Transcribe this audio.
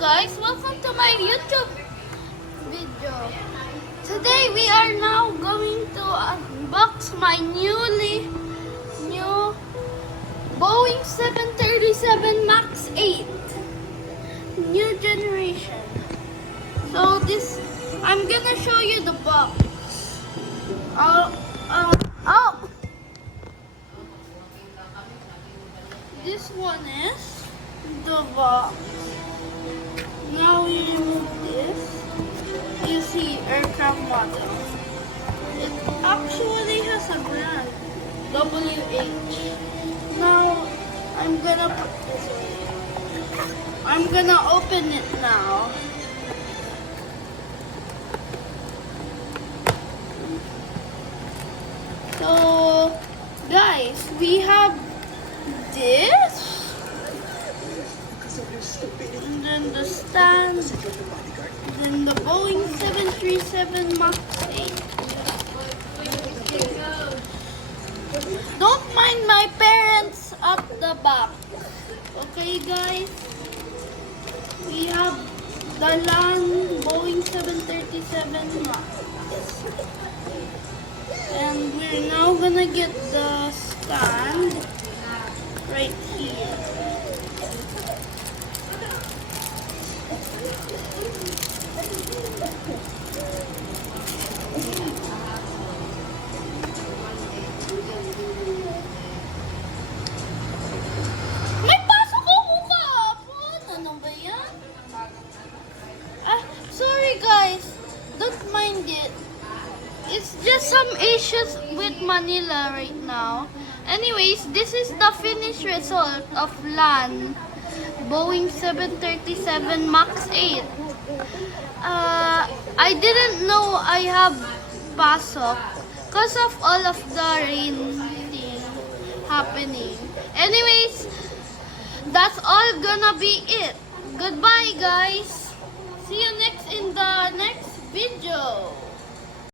guys, welcome to my YouTube video. Today we are now going to unbox my new Boeing 737 MAX 8 new generation. So I'm gonna show you the box. This one is the box. Now we remove this. You see aircraft model. It actually has a brand, WH. Now I'm gonna put this away. I'm gonna open it now. So guys, we have this, and then the stand, then the Boeing 737 MAX 8. Don't mind my parents at the back. Okay guys? We have the LAN Boeing 737 MAX. And we're now gonna get the stand right here. May pasok ako kahapon. Ano ba yan? Sorry guys. Don't mind it. It's just some issues with Manila right now. Anyways, this is the finished result of LAN Boeing 737 MAX 8. I didn't know I have pasok because of all of the rain thing happening. Anyways, that's all gonna be it. Goodbye guys. See you in the next video.